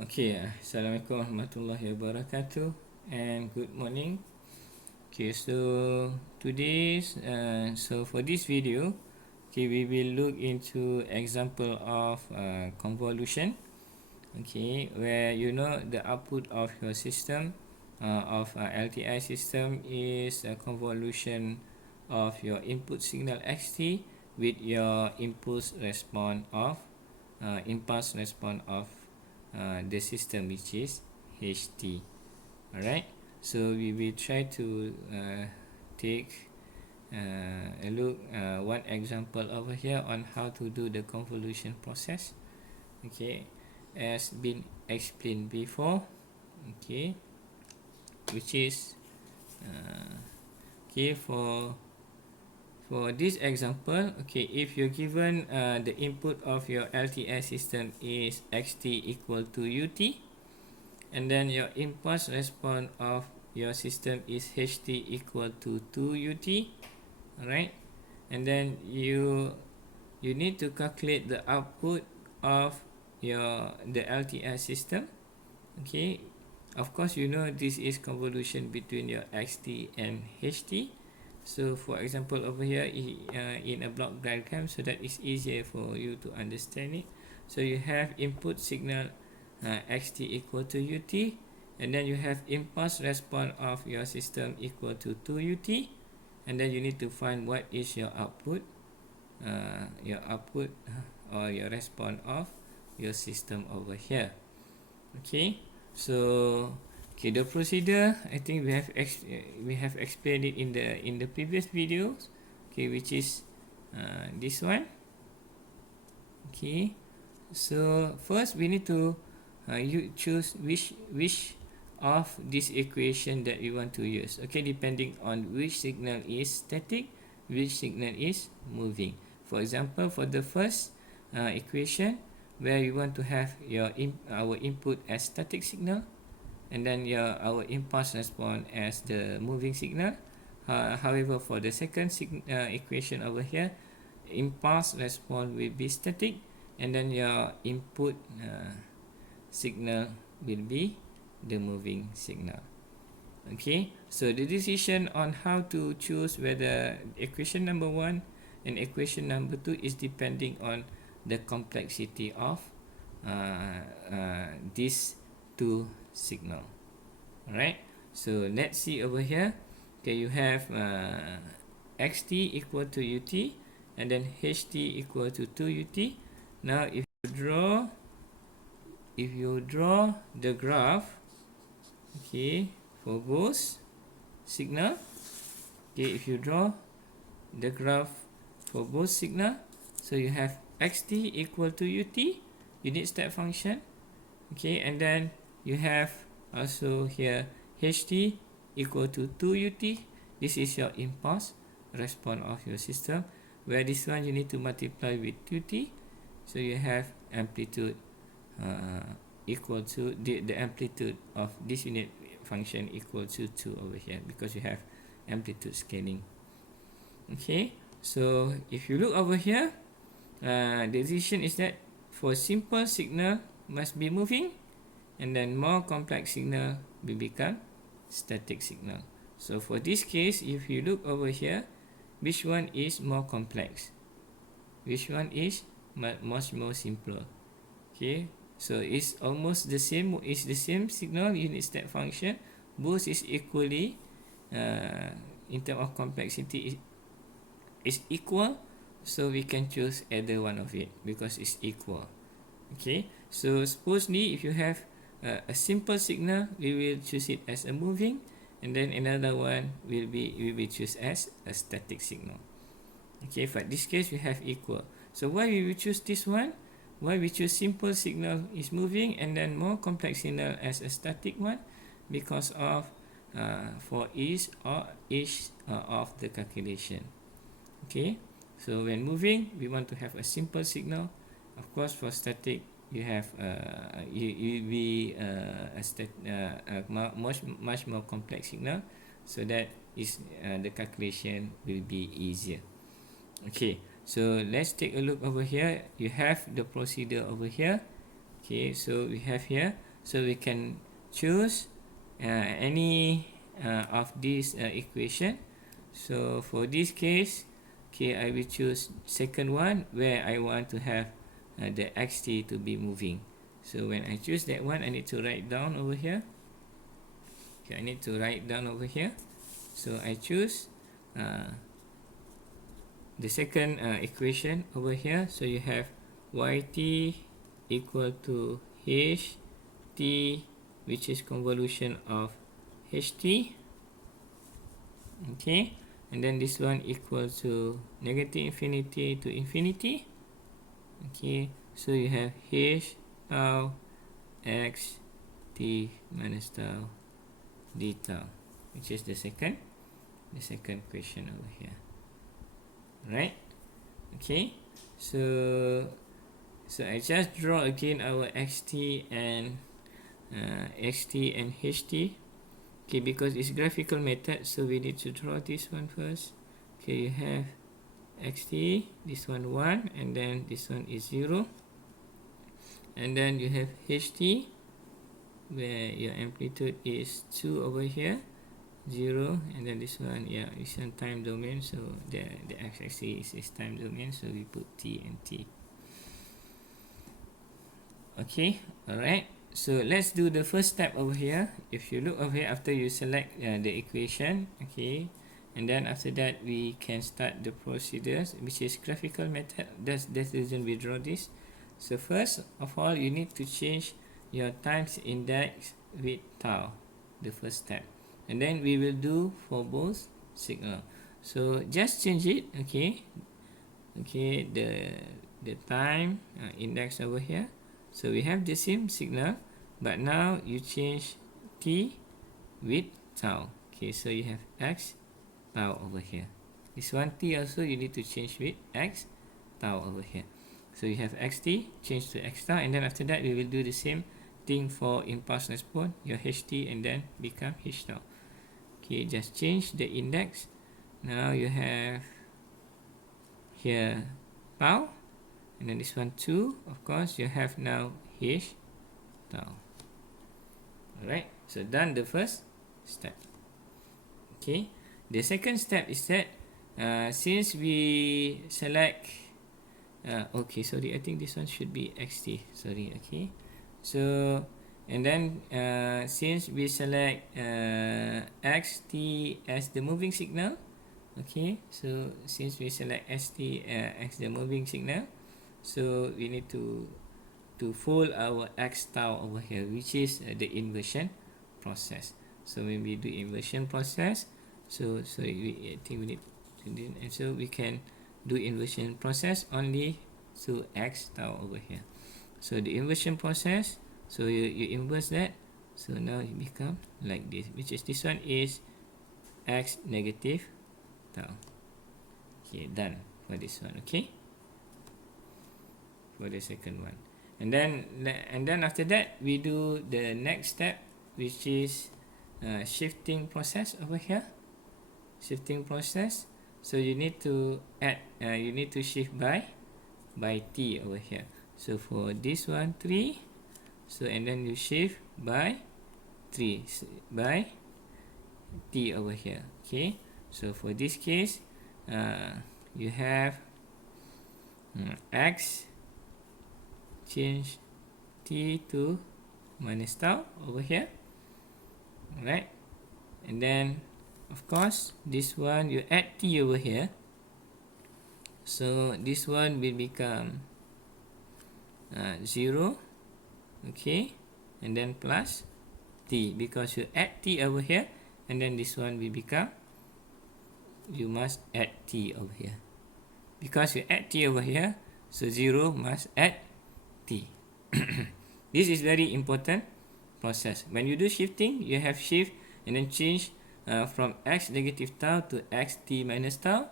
Okay, Assalamualaikum warahmatullahi wabarakatuh and good morning. Okay, so for this video, okay, we will look into example of convolution. Okay, where the output of your system of LTI system is a convolution of your input signal xt with your impulse response of impulse response of the system, which is ht. Alright, so we will try to take a look one example over here on how to do the convolution process. Okay, as been explained before. Okay, which is okay, for this example, okay, if you're given the input of your LTI system is xt equal to ut, and then your impulse response of your system is ht equal to 2ut. Alright, and then you need to calculate the output of the LTI system. Okay, of course this is convolution between your xt and ht. So for example over here in a block diagram, so that is easier for you to understand it. So you have input signal xt equal to ut, and then you have impulse response of your system equal to 2ut, and then you need to find what is your output or your response of your system over here. Okay, so okay, the procedure, I think we have explained it in the previous videos. Okay, which is this one. Okay, so first we need to you choose which of this equation that we want to use. Okay, depending on which signal is static, which signal is moving. For example, for the first equation, where you want to have our input as static signal, and then our impulse response as the moving signal. However, for the second equation over here, impulse response will be static, and then your input signal will be the moving signal. Okay, so the decision on how to choose whether equation number 1 and equation number 2 is depending on the complexity of these two signal. Alright, so let's see over here. Okay, you have xt equal to ut, and then ht equal to 2ut. Now if you draw the graph, okay, for both signal, okay, if you draw the graph for both signal, so you have xt equal to ut, unit step function. Okay, and then you have also here ht equal to 2ut. This is your impulse response of your system, where this one you need to multiply with 2t, so you have amplitude equal to the amplitude of this unit function equal to 2 over here, because you have amplitude scaling. Okay, so if you look over here, the decision is that for simple signal must be moving, and then more complex signal will become static signal. So for this case, if you look over here, which one is more complex? Which one is much more simpler? Okay, so it's almost the same. It's the same signal unit step function. Both is equally in terms of complexity is equal. So we can choose either one of it because it's equal. Okay, so supposedly if you have a simple signal, we will choose it as a moving, and then another one will be choose as a static signal. Okay, for this case we have equal. So why we will choose this one? Why we choose simple signal is moving, and then more complex signal as a static one? Because of for each of the calculation. Okay, so when moving, we want to have a simple signal. Of course, for static, you have you be a much more complex signal, so that is the calculation will be easier. Okay, so let's take a look over here. You have the procedure over here. Okay, so we have here So we can choose any of these equation. So for this case, okay, I will choose second one where I want to have the xt to be moving. So when I choose that one, I need to write down over here. Okay, I need to write down over here. So I choose the second equation over here. So you have yt equal to ht, which is convolution of ht. Okay, and then this one equal to negative infinity to infinity. Okay, so you have h tau x t minus tau d tau, which is the second question over here. Right? Okay, so I just draw again our xt and ht. Okay, because it's graphical method, so we need to draw this one first. Okay, you have xt, this one 1, and then this one is 0, and then you have ht where your amplitude is 2 over here, 0, and then this one, yeah, it's on time domain, so the x-axis is time domain, so we put t and t. Okay, alright. So let's do the first step over here. If you look over here, after you select the equation, okay, and then after that we can start the procedures, which is graphical method. That's the reason we draw this. So first of all, you need to change your times index with tau, the first step, and then we will do for both signal. So just change it, okay, the time index over here. So we have the same signal, but now you change t with tau. Okay, so you have x tau over here. This one t also you need to change with x tau over here. So you have xt change to x tau, and then after that we will do the same thing for impulse response, your ht, and then become h tau. Okay, just change the index. Now you have here tau, and then this one 2, of course you have now h tau. Alright, so done the first step. Okay, the second step is that since we select okay, sorry, I think this one should be xt, sorry. Okay, so and then since we select xt as the moving signal, okay, so since we select st as the moving signal, so we need to fold our x tau over here, which is the inversion process. So when we do inversion process, so I think we need to do, and so we can do inversion process only to x tau over here. So the inversion process, so you inverse that, so now it become like this, which is this one is x negative tau. Okay, done for this one. Okay, for the second one. And then after that we do the next step, which is shifting process over here. Shifting process, so you need to add you need to shift by t over here. So for this one 3, so and then you shift by 3 by t over here. Okay, so for this case you have x change t to minus tau over here. Alright, and then of course this one you add t over here, so this one will become 0, okay, and then plus t, because you add t over here, and then this one will become, you must add t over here, because you add t over here, so 0 must add t. This is very important process. When you do shifting, you have shift and then change from x negative tau to x t minus tau,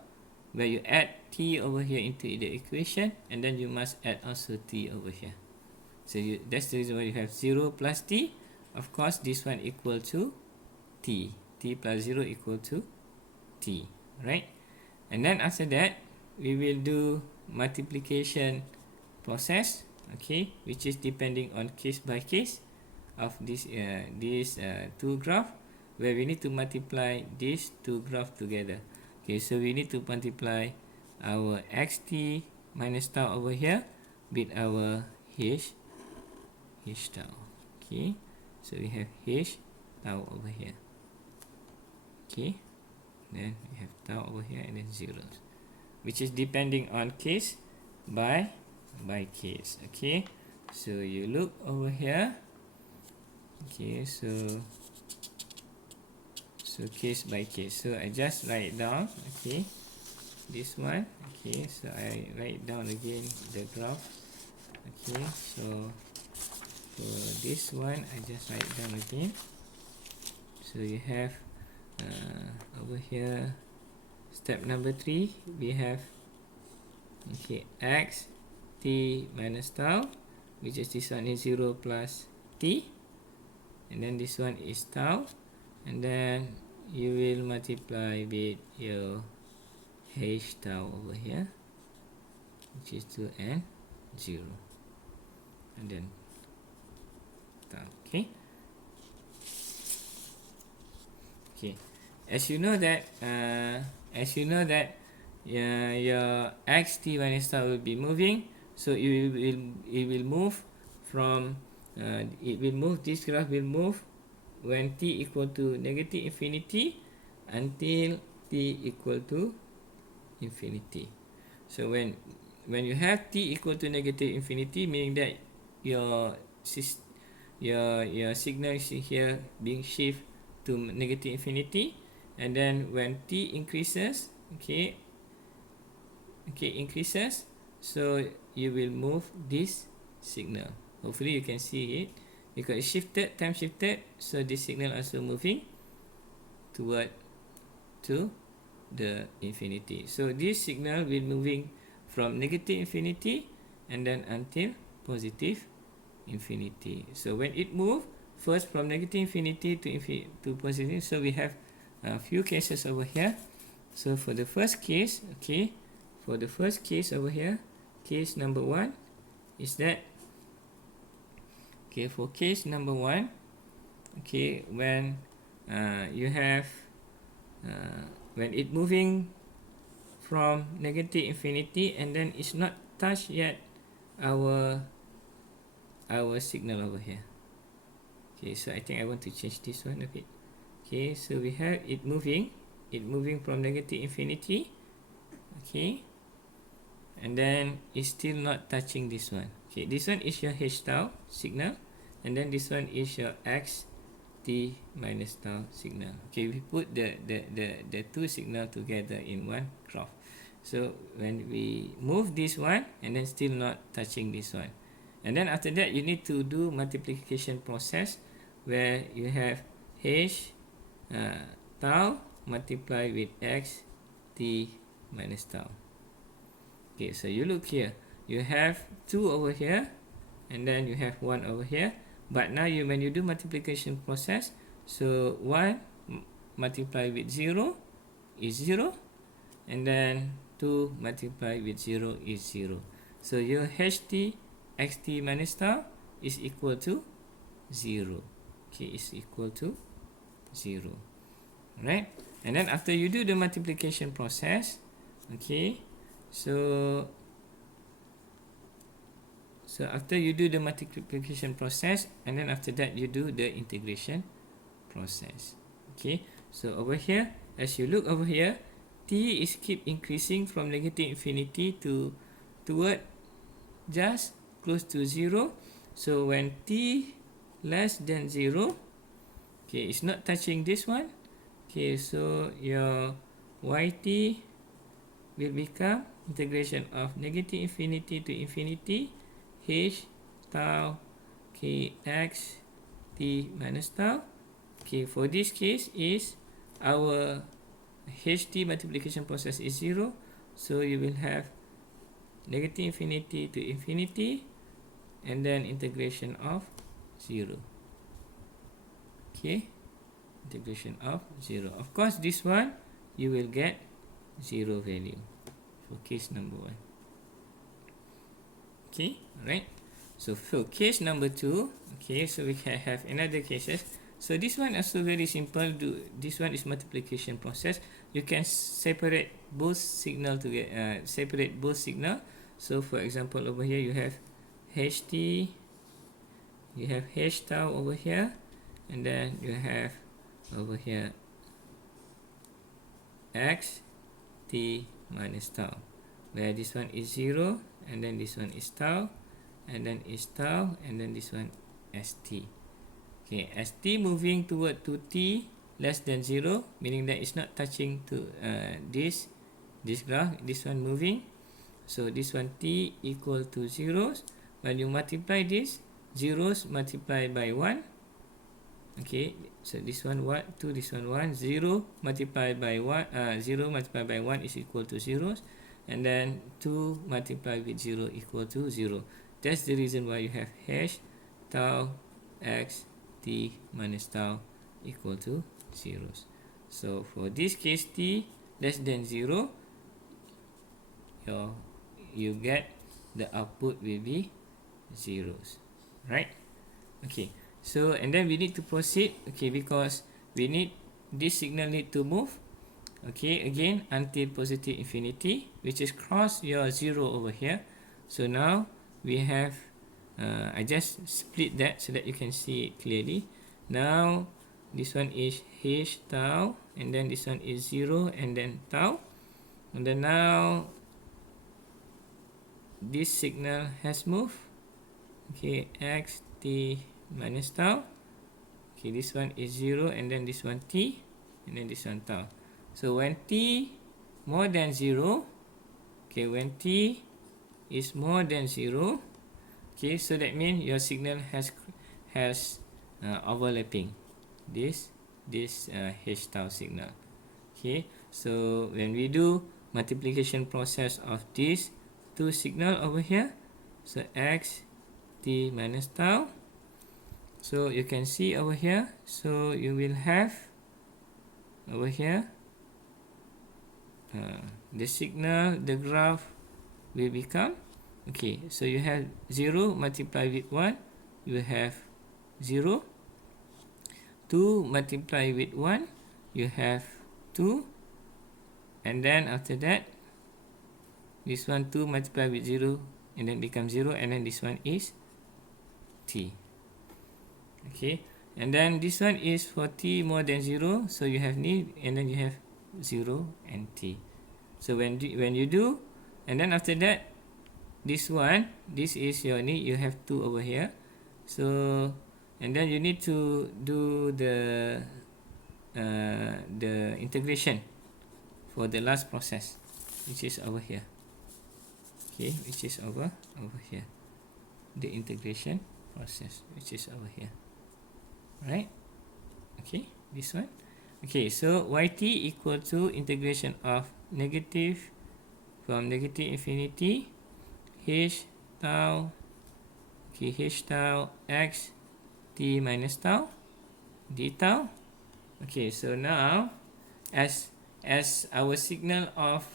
where you add t over here into the equation, and then you must add also t over here. So that's the reason why you have 0 plus t. Of course, this one equal to t. T plus 0 equal to t, right? And then after that, we will do multiplication process, okay, which is depending on case by case. of this two graph, where we need to multiply these two graph together. Okay, so we need to multiply our xt minus tau over here with our h tau. Okay, so we have h tau over here. Okay, then we have tau over here and then zeros, which is depending on case by case. Okay, so you look over here. Okay, so case by case. So I just write down. Okay, this one. Okay, so I write down again the graph. Okay, so for this one I just write down again. So you have over here, step number 3, we have okay x t minus tau, which is this one is 0 plus t, and then this one is tau, and then you will multiply with your h tau over here, which is 2 and 0, and then tau. Okay, okay, as you know that your x t minus tau will be moving, so it will move from this graph will move when t equal to negative infinity until t equal to infinity. So when you have t equal to negative infinity, meaning that your signal is here being shift to negative infinity, and then when t increases, increases, so you will move this signal. Hopefully you can see it, because it's shifted, time shifted, so this signal also moving toward to the infinity. So this signal will moving from negative infinity and then until positive infinity. So when it move first from negative infinity to positive, so we have a few cases over here. So for the first case, over here, case number 1 is that, for case number 1, when you have when it moving from negative infinity and then it's not touched yet our signal over here. Okay, so I think I want to change this one a bit. Okay, so we have it moving from negative infinity, and then it's still not touching this one. Okay, this one is your h tau signal, and then this one is your x t minus tau signal. Okay, we put the two signal together in one graph. So when we move this one and then still not touching this one, and then after that you need to do multiplication process where you have h tau multiply with x t minus tau. Okay, so you look here, you have 2 over here and then you have 1 over here, but now when you do multiplication process, so 1 multiply with 0 is 0, and then 2 multiply with 0 is 0. So your ht xt minus tau is equal to 0. Okay, is equal to 0. Right? And then after you do the multiplication process, so after you do the multiplication process, and then after that you do the integration process. Okay, so over here, as you look over here, t is keep increasing from negative infinity toward just close to 0. So when t less than 0, it's not touching this one. So your yt will become integration of negative infinity to infinity h tau x t minus tau. For this case is our ht multiplication process is 0, so you will have negative infinity to infinity and then integration of 0. Integration of 0. Of course this one you will get 0 value for case number 1. Right? So for case number 2, Okay, so we can have another cases. So this one also very simple. This one is multiplication process. You can separate both signal to get separate both signal. So for example, over here you have ht, you have h tau over here, and then you have over here x t minus tau, where this one is 0, and then this one is tau, and then is tau, and then this one st. Okay, st moving toward to t less than 0, meaning that it's not touching to this graph. This one moving, so this one t equal to 0s. When you multiply this, zeros multiplied by 1. Okay, so this one 1, 2, this one 1, 0 multiplied by 1, 0 multiplied by 1 is equal to zeros, and then 2 multiplied with 0 equal to 0. That's the reason why you have hash tau x t minus tau equal to zeros. So for this case t less than 0, you get the output will be zeros, right? Okay, so and then we need to proceed, okay, because we need this signal need to move, okay, again until positive infinity, which is cross your 0 over here. So now we have I just split that so that you can see it clearly. Now this one is h tau, and then this one is 0, and then tau, and then now this signal has moved, okay, x t minus tau. Okay, this one is 0, and then this one t, and then this one tau. So when t more than 0, okay, when t is more than 0, okay, so that means your signal has overlapping this h tau signal. Okay, so when we do multiplication process of these two signal over here, so x t minus tau, so you can see over here, so you will have over here the signal, the graph will become, okay, so you have 0 multiplied with 1, you have 0, 2 multiplied with 1, you have 2, and then after that this one 2 multiplied with 0, and then become 0, and then this one is t. Okay, and then this one is for t more than 0, so you have need, and then you have 0 and t. So when you do, and then after that this one, this is your need, you have 2 over here, so and then you need to do the integration for the last process, which is over here. Okay, which is over here, the integration process, which is over here, right? Okay, this one. Okay, so yt equal to integration of negative from negative infinity h tau, okay, h tau x t minus tau d tau. Okay, so now as our signal of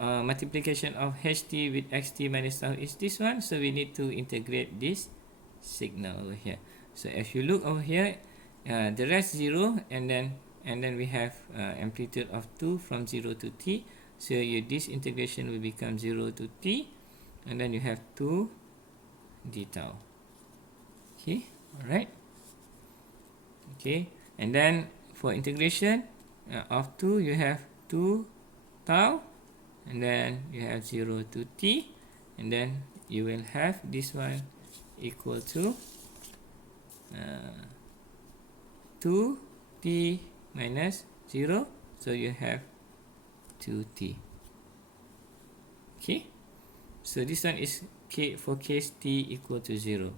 multiplication of ht with xt minus tau is this one, so we need to integrate this signal over here. So if you look over here, the rest 0, and then we have amplitude of 2 from 0 to t, so this integration will become 0 to t, and then you have 2 d tau. Okay, alright. Okay, and then for integration of 2, you have 2 tau, and then you have 0 to t, and then you will have this one equal to 2t minus 0, so you have 2t. Okay, so this one is for case t equal to 0.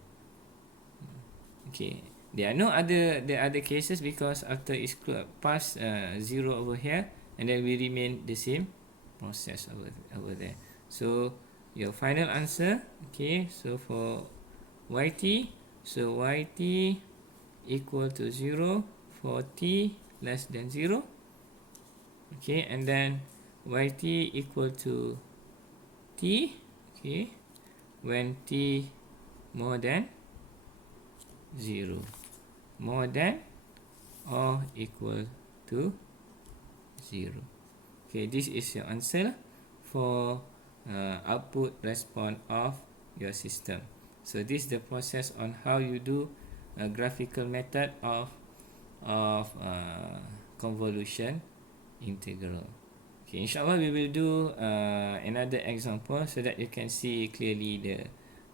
Okay, there are no other cases, because after it's past 0 over here, and then we remain the same process over there. So your final answer, okay, so for yt, so yt equal to 0 for t less than 0, okay, and then yt equal to t, okay, when t more than 0. More than or equal to 0. Okay, this is your answer for output response of your system. So this is the process on how you do a graphical method of convolution integral. Okay, inshallah we will do another example so that you can see clearly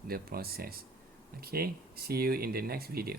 the process. Okay, see you in the next video.